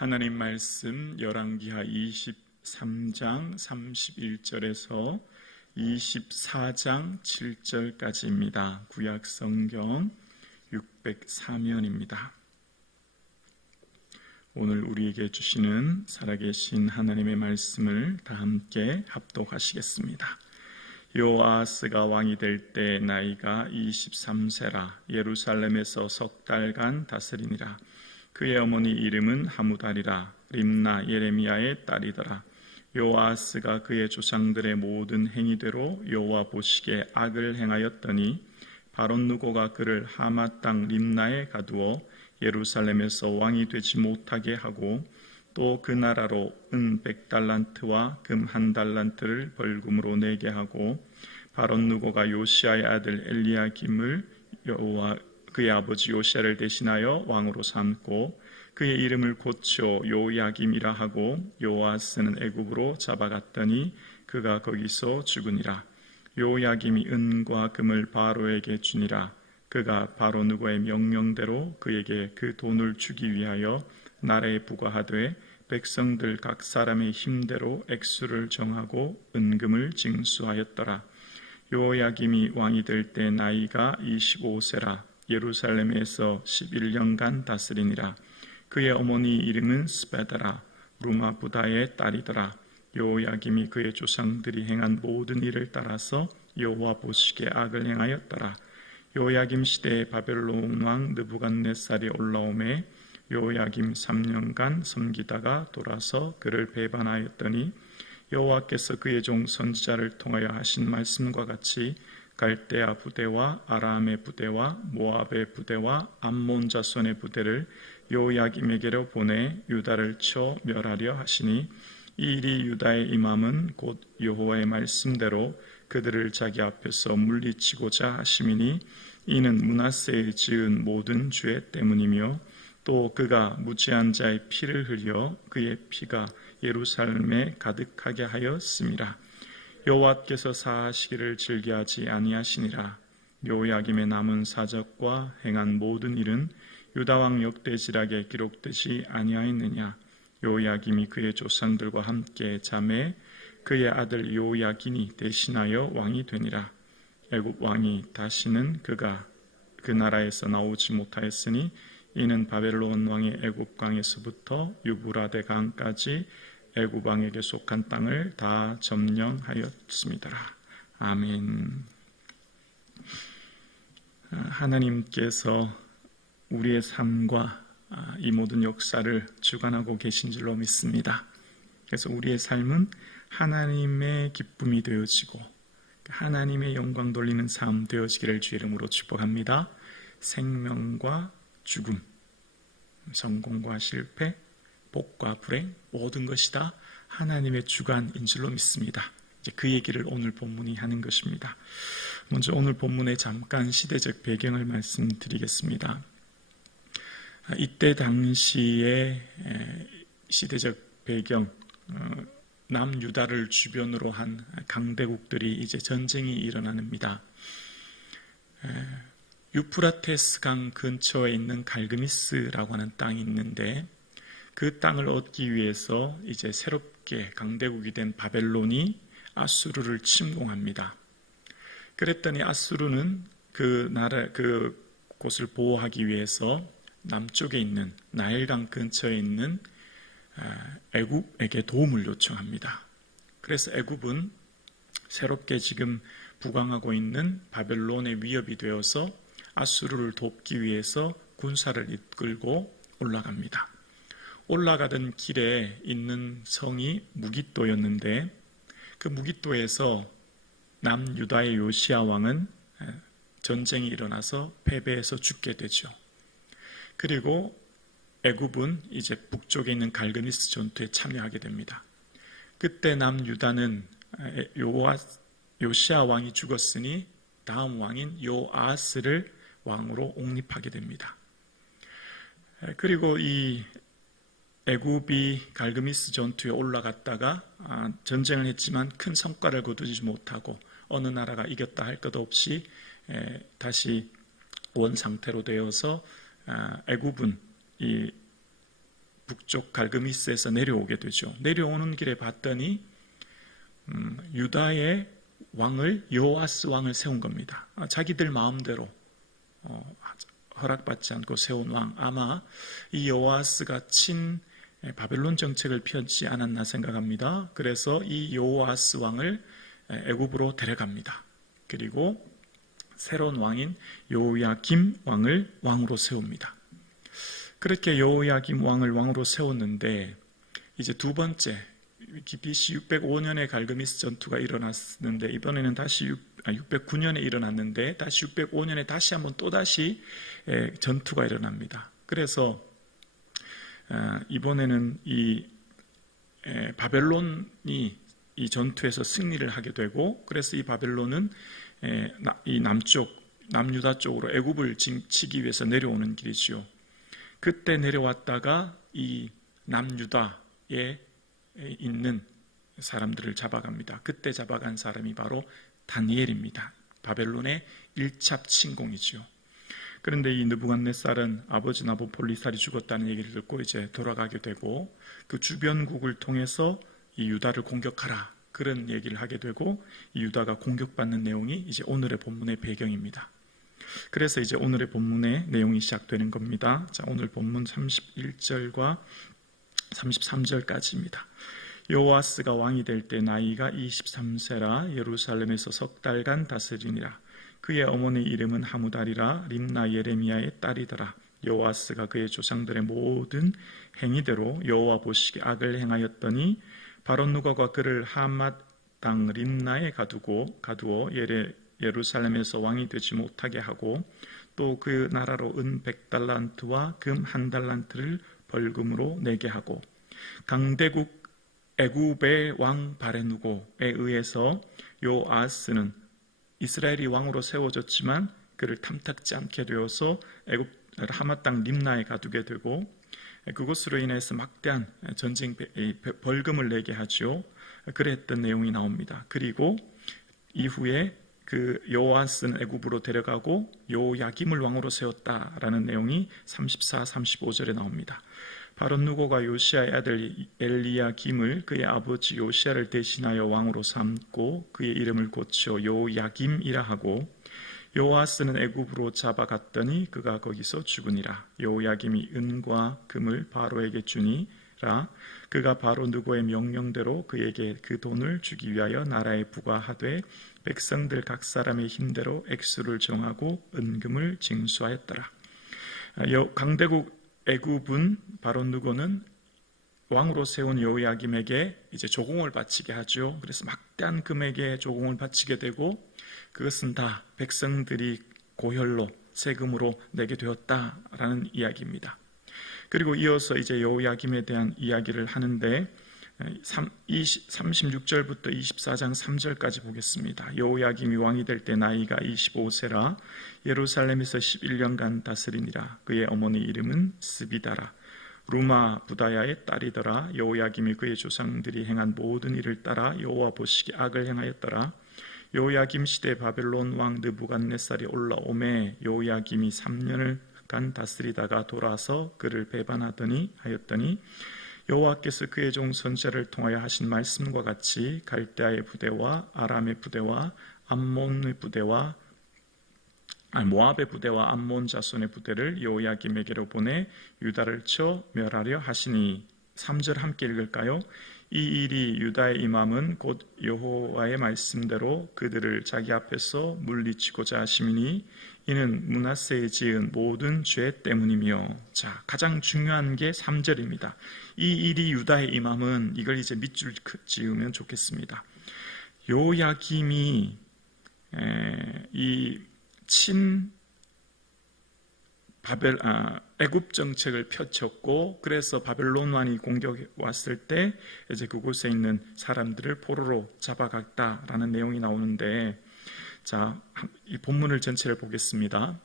하나님 말씀 열왕기하 23장 31절에서 24장 7절까지입니다. 구약 성경 604면입니다. 오늘 우리에게 주시는 살아계신 하나님의 말씀을 다 함께 합독하시겠습니다. 요아스가 왕이 될 때 나이가 23세라 예루살렘에서 석 달간 다스리니라. 그의 어머니 이름은 하무달이라 림나 예레미야의 딸이더라. 요아스가 그의 조상들의 모든 행위대로 여호와 보시기에 악을 행하였더니 바론 누고가 그를 하마 땅 림나에 가두어 예루살렘에서 왕이 되지 못하게 하고 또 그 나라로 은 100달란트와 금 1달란트를 벌금으로 내게 하고 바론 누고가 요시아의 아들 엘리야김을 그의 아버지 요시아를 대신하여 왕으로 삼고 그의 이름을 고쳐 요야김이라 하고 요아스는 애굽으로 잡아갔더니 그가 거기서 죽으니라. 요야김이 은과 금을 바로에게 주니라. 그가 바로 누구의 명령대로 그에게 그 돈을 주기 위하여 나라에 부과하되 백성들 각 사람의 힘대로 액수를 정하고 은금을 징수하였더라. 요야김이 왕이 될 때 나이가 25세라 예루살렘에서 11년간 다스리니라. 그의 어머니 이름은 스베다라 루마부다의 딸이더라. 요야김이 그의 조상들이 행한 모든 일을 따라서 여호와 보시기에 악을 행하였더라. 요야김 시대에 바벨론 왕 느부갓네살이 올라오매 요야김 3년간 섬기다가 돌아서 그를 배반하였더니 여호와께서 그의 종 선지자를 통하여 하신 말씀과 같이 갈대아 부대와 아람의 부대와 모압의 부대와 암몬 자손의 부대를 요야김에게로 보내 유다를 쳐 멸하려 하시니 이 일이 유다의 임함은 곧 여호와의 말씀대로 그들을 자기 앞에서 물리치고자 하심이니 이는 므낫세의 지은 모든 죄 때문이며 또 그가 무지한 자의 피를 흘려 그의 피가 예루살렘에 가득하게 하였음이라. 여호와께서 사하시기를 즐겨하지 아니하시니라. 요야김의 남은 사적과 행한 모든 일은 유다왕 역대지락에 기록되지 아니하였느냐. 요야김이 그의 조상들과 함께 잠에 그의 아들 요야긴이 대신하여 왕이 되니라. 애굽 왕이 다시는 그가 그 나라에서 나오지 못하였으니 이는 바벨론 왕의 애굽 강에서부터 유브라데 강까지 애굽 왕에게 속한 땅을 다 점령하였습니다. 아멘. 하나님께서 우리의 삶과 이 모든 역사를 주관하고 계신 줄로 믿습니다. 그래서 우리의 삶은 하나님의 기쁨이 되어지고 하나님의 영광 돌리는 삶 되어지기를 주의 이름으로 축복합니다. 생명과 죽음, 성공과 실패, 복과 불행, 모든 것이 다 하나님의 주관인 줄로 믿습니다. 이제 그 얘기를 오늘 본문이 하는 것입니다. 먼저 오늘 본문의 잠깐 시대적 배경을 말씀드리겠습니다. 이때 당시의 시대적 배경, 남유다를 주변으로 한 강대국들이 이제 전쟁이 일어납니다. 유프라테스 강 근처에 있는 갈그미스라고 하는 땅이 있는데 그 땅을 얻기 위해서 이제 새롭게 강대국이 된 바벨론이 아수르를 침공합니다. 그랬더니 아수르는 그 곳을 보호하기 위해서 남쪽에 있는 나일강 근처에 있는 애굽에게 도움을 요청합니다. 그래서 애굽은 새롭게 지금 부강하고 있는 바벨론의 위협이 되어서 아수르를 돕기 위해서 군사를 이끌고 올라갑니다. 올라가던 길에 있는 성이 무깃도였는데 그 무깃도에서 남유다의 요시야 왕은 전쟁이 일어나서 패배해서 죽게 되죠. 그리고 애굽은 이제 북쪽에 있는 갈그미스 전투에 참여하게 됩니다. 그때 남유다는 요시야 왕이 죽었으니 다음 왕인 요아스를 왕으로 옹립하게 됩니다. 그리고 이 애굽이 갈그미스 전투에 올라갔다가 전쟁을 했지만 큰 성과를 거두지 못하고 어느 나라가 이겼다 할 것 없이 다시 원 상태로 되어서 애굽은 이 북쪽 갈그미스에서 내려오게 되죠. 내려오는 길에 봤더니 유다의 왕을 여호아스 왕을 세운 겁니다. 자기들 마음대로 허락받지 않고 세운 왕, 아마 이 여호아스가 친 바벨론 정책을 펴지 않았나 생각합니다. 그래서 이 여호아스 왕을 애굽으로 데려갑니다. 그리고 새로운 왕인 여호야김 왕을 왕으로 세웁니다. 그렇게 여호야김 왕을 왕으로 세웠는데 이제 두 번째 BC 605년에 갈그미스 전투가 일어났는데 이번에는 다시 609년에 일어났는데 다시 605년에 다시 한번 또다시 전투가 일어납니다. 그래서 이번에는 이 바벨론이 이 전투에서 승리를 하게 되고 그래서 이 바벨론은 이 남유다 쪽으로 애굽을 치기 위해서 내려오는 길이지요. 그때 내려왔다가 이 남유다에 있는 사람들을 잡아갑니다. 그때 잡아간 사람이 바로 다니엘입니다. 바벨론의 1차 침공이지요. 그런데 이 느부갓네살은 아버지 나보폴리살이 죽었다는 얘기를 듣고 이제 돌아가게 되고 그 주변국을 통해서 이 유다를 공격하라 그런 얘기를 하게 되고 이 유다가 공격받는 내용이 이제 오늘의 본문의 배경입니다. 그래서 이제 오늘의 본문의 내용이 시작되는 겁니다. 자, 오늘 본문 31절과 33절까지입니다. 여호아스가 왕이 될 때 나이가 23세라 예루살렘에서 석 달간 다스리니라. 그의 어머니 이름은 하무달이라 림나 예레미야의 딸이더라. 여호아스가 그의 조상들의 모든 행위대로 여호와 보시기에 악을 행하였더니 바롯누가가 그를 하맛 땅 림나에 가두어 예루살렘에서 왕이 되지 못하게 하고 또 그 나라로 은 100달란트와 금 1달란트를 벌금으로 내게 하고 강대국 애굽의 왕 바레누고에 의해서 요아스는 이스라엘이 왕으로 세워졌지만 그를 탐탁지 않게 되어서 애굽 하맛 땅 림나에 가두게 되고 그것으로 인해서 막대한 전쟁 벌금을 내게 하죠. 그랬던 내용이 나옵니다. 그리고 이후에 그 여호아스는 애굽으로 데려가고 여호야김을 왕으로 세웠다라는 내용이 34, 35절에 나옵니다. 바롯누고가 요시아의 아들 엘리야김을 그의 아버지 요시아를 대신하여 왕으로 삼고 그의 이름을 고쳐 여호야김이라 하고 여호아스는 애굽으로 잡아갔더니 그가 거기서 죽으니라. 여호야김이 은과 금을 바로에게 주니라. 그가 바롯누고의 명령대로 그에게 그 돈을 주기 위하여 나라에 부과하되 백성들 각 사람의 힘대로 액수를 정하고 은금을 징수하였더라. 강대국 애굽은 바롯누고는 왕으로 세운 여호야김에게 이제 조공을 바치게 하죠. 그래서 막대한 금액의 조공을 바치게 되고 그것은 다 백성들이 고혈로 세금으로 내게 되었다라는 이야기입니다. 그리고 이어서 이제 여호야김에 대한 이야기를 하는데 36절부터 24장 3절까지 보겠습니다. 여호야김이 왕이 될 때 나이가 25세라 예루살렘에서 11년간 다스리니라. 그의 어머니 이름은 스비다라 루마 부다야의 딸이더라. 여호야김이 그의 조상들이 행한 모든 일을 따라 여호와 보시기에 악을 행하였더라. 여호야김 시대 바벨론 왕 느부갓네살이 올라오매 여호야김이 3년간 다스리다가 돌아서 그를 배반하더니 여호와께서 그의 종 선지자를 통하여 하신 말씀과 같이 갈대아의 부대와 아람의 부대와 모압의 부대와 암몬 자손의 부대를 여호야김에게로 보내 유다를 쳐 멸하려 하시니 3절 함께 읽을까요? 이 일이 유다의 임함은 곧 여호와의 말씀대로 그들을 자기 앞에서 물리치고자 하심이니 이는 므낫세에 지은 모든 죄 때문이며. 자, 가장 중요한 게 3절입니다. 이 일이 유다의 임함은 이걸 이제 밑줄 지으면 좋겠습니다. 여호야김이 이 애굽 정책을 펼쳤고 그래서 바벨론왕이 공격해 왔을 때 이제 그곳에 있는 사람들을 포로로 잡아갔다라는 내용이 나오는데 자, 이 본문을 전체를 보겠습니다.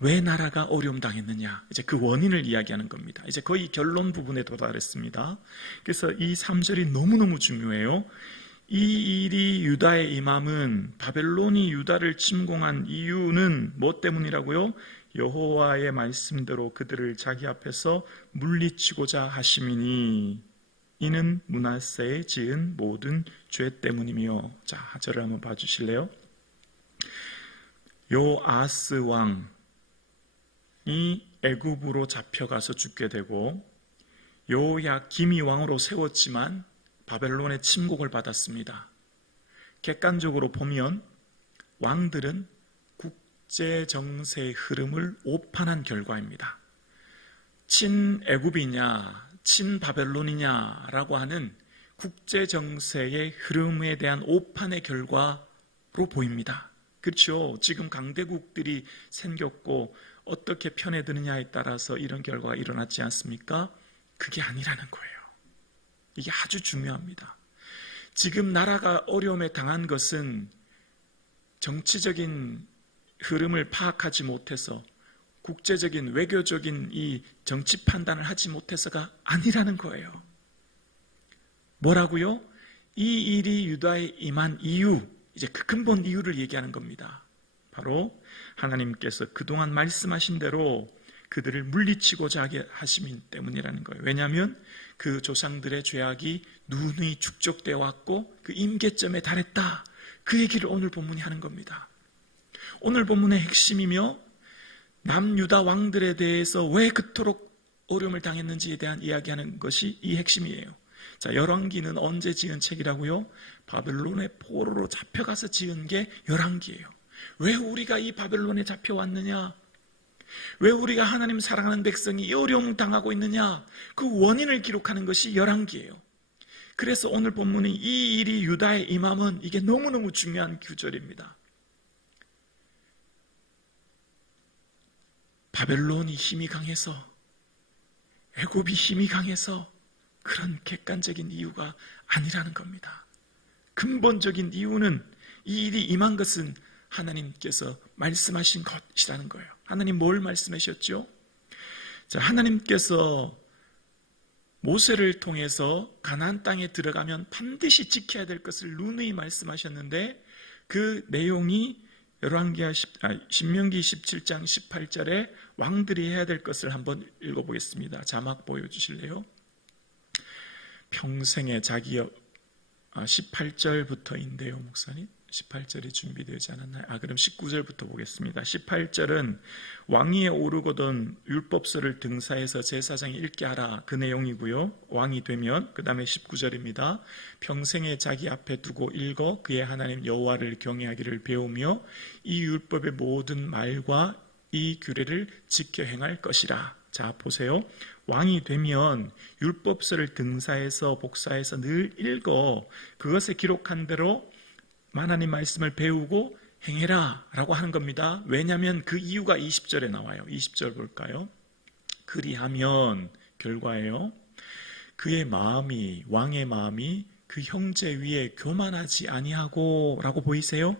왜 나라가 어려움 당했느냐? 이제 그 원인을 이야기하는 겁니다. 이제 거의 결론 부분에 도달했습니다. 그래서 이 3절이 너무너무 중요해요. 이 일이 유다의 임함은 바벨론이 유다를 침공한 이유는 뭐 때문이라고요? 여호와의 말씀대로 그들을 자기 앞에서 물리치고자 하심이니 이는 므낫세에 지은 모든 죄 때문이며. 자, 저를 한번 봐주실래요? 요아스 왕이 애굽으로 잡혀가서 죽게 되고 요야김이 왕으로 세웠지만 바벨론의 침공을 받았습니다. 객관적으로 보면 왕들은 국제 정세의 흐름을 오판한 결과입니다. 친애굽이냐 친바벨론이냐라고 하는 국제 정세의 흐름에 대한 오판의 결과로 보입니다. 그렇죠? 지금 강대국들이 생겼고 어떻게 편에 드느냐에 따라서 이런 결과가 일어났지 않습니까? 그게 아니라는 거예요. 이게 아주 중요합니다. 지금 나라가 어려움에 당한 것은 정치적인 흐름을 파악하지 못해서 국제적인 외교적인 이 정치 판단을 하지 못해서가 아니라는 거예요. 뭐라고요? 이 일이 유다에 임한 이유, 이제 그 근본 이유를 얘기하는 겁니다. 바로 하나님께서 그동안 말씀하신 대로 그들을 물리치고자 하게 하심인 때문이라는 거예요. 왜냐하면 그 조상들의 죄악이 누누이 축적되어 왔고 그 임계점에 달했다. 그 얘기를 오늘 본문이 하는 겁니다. 오늘 본문의 핵심이며 남유다 왕들에 대해서 왜 그토록 어려움을 당했는지에 대한 이야기하는 것이 이 핵심이에요. 자, 열왕기는 언제 지은 책이라고요? 바벨론의 포로로 잡혀가서 지은 게 열왕기예요. 왜 우리가 이 바벨론에 잡혀왔느냐? 왜 우리가 하나님 사랑하는 백성이 이 어려움을 당하고 있느냐? 그 원인을 기록하는 것이 열왕기예요. 그래서 오늘 본문이 이 일이 유다에 임함은 이게 너무너무 중요한 구절입니다. 바벨론이 힘이 강해서 애굽이 힘이 강해서 그런 객관적인 이유가 아니라는 겁니다. 근본적인 이유는 이 일이 임한 것은 하나님께서 말씀하신 것이라는 거예요. 하나님 뭘 말씀하셨죠? 자, 하나님께서 모세를 통해서 가나안 땅에 들어가면 반드시 지켜야 될 것을 누누이 말씀하셨는데 그 내용이 신명기 17장 18절에 왕들이 해야 될 것을 한번 읽어보겠습니다. 자막 보여주실래요? 평생에 자기 18절부터인데요, 목사님. 18절이 준비되지 않았나요? 그럼 19절부터 보겠습니다. 18절은 왕위에 오르거든 율법서를 등사해서 제사장이 읽게 하라, 그 내용이고요. 왕이 되면 그 다음에 19절입니다. 평생에 자기 앞에 두고 읽어 그의 하나님 여호와를 경외하기를 배우며 이 율법의 모든 말과 이 규례를 지켜 행할 것이라. 자, 보세요. 왕이 되면 율법서를 등사해서 복사해서 늘 읽어 그것에 기록한 대로 하나님 말씀을 배우고 행해라 라고 하는 겁니다. 왜냐하면 그 이유가 20절에 나와요. 20절 볼까요? 그리하면 결과예요. 그의 마음이, 왕의 마음이 그 형제 위에 교만하지 아니하고 라고 보이세요?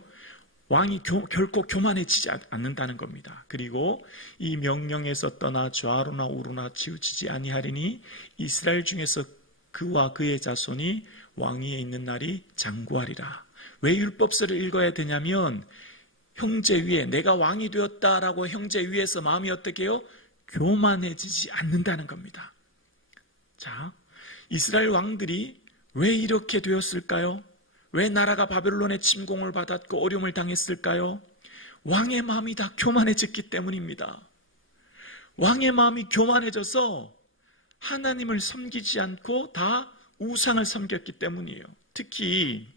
왕이 결코 교만해지지 않는다는 겁니다. 그리고 이 명령에서 떠나 좌로나 우로나 치우치지 아니하리니 이스라엘 중에서 그와 그의 자손이 왕위에 있는 날이 장구하리라. 왜 율법서를 읽어야 되냐면 형제 위에 내가 왕이 되었다라고 형제 위에서 마음이 어떻게 해요? 교만해지지 않는다는 겁니다. 자, 이스라엘 왕들이 왜 이렇게 되었을까요? 왜 나라가 바벨론의 침공을 받았고 어려움을 당했을까요? 왕의 마음이 다 교만해졌기 때문입니다. 왕의 마음이 교만해져서 하나님을 섬기지 않고 다 우상을 섬겼기 때문이에요. 특히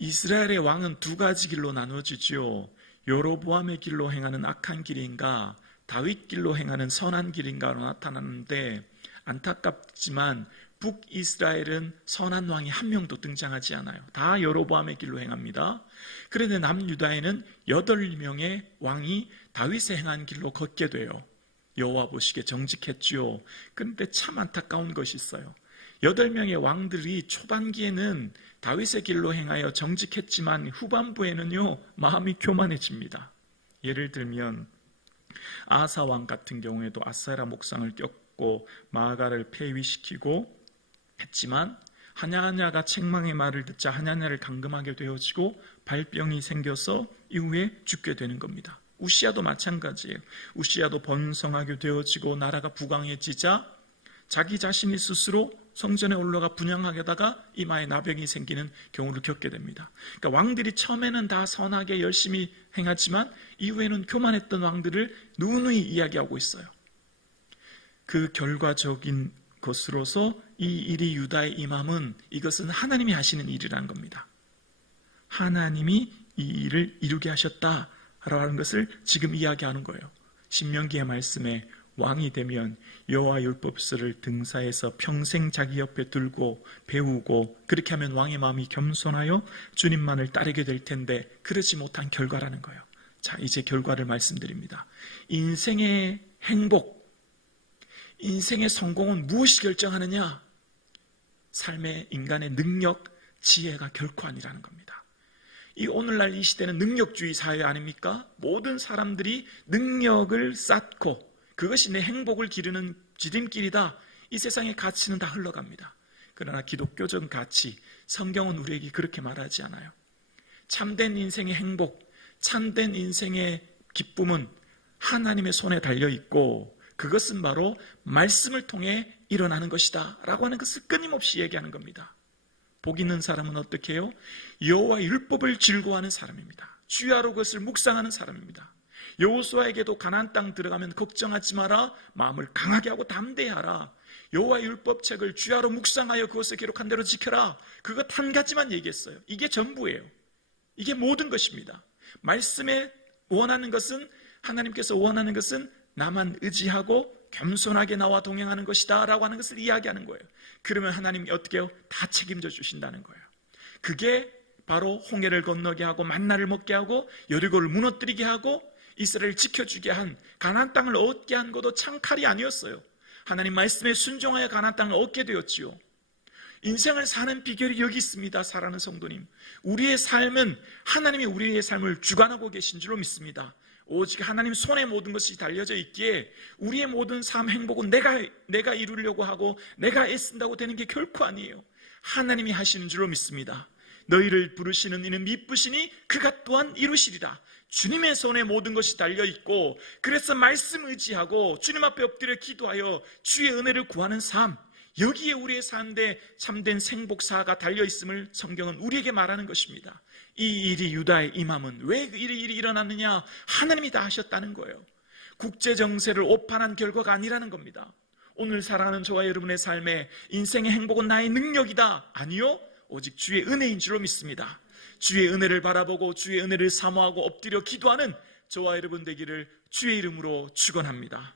이스라엘의 왕은 두 가지 길로 나누어지죠. 여로보암의 길로 행하는 악한 길인가 다윗 길로 행하는 선한 길인가로 나타나는데 안타깝지만 북이스라엘은 선한 왕이 한 명도 등장하지 않아요. 다 여로보암의 길로 행합니다. 그런데 남유다에는 8명의 왕이 다윗의 행한 길로 걷게 돼요. 여호와 보시기에 정직했지요. 그런데 참 안타까운 것이 있어요. 8명의 왕들이 초반기에는 다윗의 길로 행하여 정직했지만 후반부에는요 마음이 교만해집니다. 예를 들면 아사 왕 같은 경우에도 아세라 목상을 꼈고 마아가를 폐위시키고 했지만 하냐냐가 책망의 말을 듣자 하냐냐를 감금하게 되어지고 발병이 생겨서 이후에 죽게 되는 겁니다. 우시야도 마찬가지예요. 우시야도 번성하게 되어지고 나라가 부강해지자 자기 자신이 스스로 성전에 올라가 분향하게다가 이마에 나병이 생기는 경우를 겪게 됩니다. 그러니까 왕들이 처음에는 다 선하게 열심히 행하지만 이후에는 교만했던 왕들을 누누이 이야기하고 있어요. 그 결과적인 것으로서 이 일이 유다에 임함은 이것은 하나님이 하시는 일이라는 겁니다. 하나님이 이 일을 이루게 하셨다라는 것을 지금 이야기하는 거예요. 신명기의 말씀에 왕이 되면 여호와 율법서를 등사해서 평생 자기 옆에 들고 배우고 그렇게 하면 왕의 마음이 겸손하여 주님만을 따르게 될 텐데 그러지 못한 결과라는 거예요. 자, 이제 결과를 말씀드립니다. 인생의 행복, 인생의 성공은 무엇이 결정하느냐? 삶의 인간의 능력, 지혜가 결코 아니라는 겁니다. 이 오늘날 이 시대는 능력주의 사회 아닙니까? 모든 사람들이 능력을 쌓고 그것이 내 행복을 기르는 지름길이다. 이 세상의 가치는 다 흘러갑니다. 그러나 기독교적 가치, 성경은 우리에게 그렇게 말하지 않아요. 참된 인생의 행복, 참된 인생의 기쁨은 하나님의 손에 달려있고 그것은 바로 말씀을 통해 일어나는 것이다 라고 하는 것을 끊임없이 얘기하는 겁니다. 복 있는 사람은 어떻게 해요? 여호와 율법을 즐거워하는 사람입니다. 주야로 그것을 묵상하는 사람입니다. 여호수아에게도 가나안 땅 들어가면 걱정하지 마라, 마음을 강하게 하고 담대하라. 여호와 율법책을 주야로 묵상하여 그것을 기록한 대로 지켜라. 그것 한 가지만 얘기했어요. 이게 전부예요. 이게 모든 것입니다. 말씀에 원하는 것은, 하나님께서 원하는 것은 나만 의지하고 겸손하게 나와 동행하는 것이다 라고 하는 것을 이야기하는 거예요. 그러면 하나님이 어떻게 해요? 다 책임져 주신다는 거예요. 그게 바로 홍해를 건너게 하고 만나를 먹게 하고 여리고를 무너뜨리게 하고 이스라엘을 지켜주게 한, 가나안 땅을 얻게 한 것도 창칼이 아니었어요. 하나님 말씀에 순종하여 가나안 땅을 얻게 되었지요. 인생을 사는 비결이 여기 있습니다. 사랑하는 성도님, 우리의 삶은 하나님이 우리의 삶을 주관하고 계신 줄로 믿습니다. 오직 하나님 손에 모든 것이 달려져 있기에 우리의 모든 삶 행복은 내가 이루려고 하고 내가 애쓴다고 되는 게 결코 아니에요. 하나님이 하시는 줄로 믿습니다. 너희를 부르시는 이는 미쁘시니 그가 또한 이루시리라. 주님의 손에 모든 것이 달려있고 그래서 말씀 의지하고 주님 앞에 엎드려 기도하여 주의 은혜를 구하는 삶, 여기에 우리의 삶에 참된 생복사가 달려있음을 성경은 우리에게 말하는 것입니다. 이 일이 유다에 임함은 왜 이 일이 일어났느냐? 하나님이 다 하셨다는 거예요. 국제정세를 오판한 결과가 아니라는 겁니다. 오늘 살아가는 저와 여러분의 삶에 인생의 행복은 나의 능력이다, 아니요, 오직 주의 은혜인 줄로 믿습니다. 주의 은혜를 바라보고 주의 은혜를 사모하고 엎드려 기도하는 저와 여러분 되기를 주의 이름으로 축원합니다.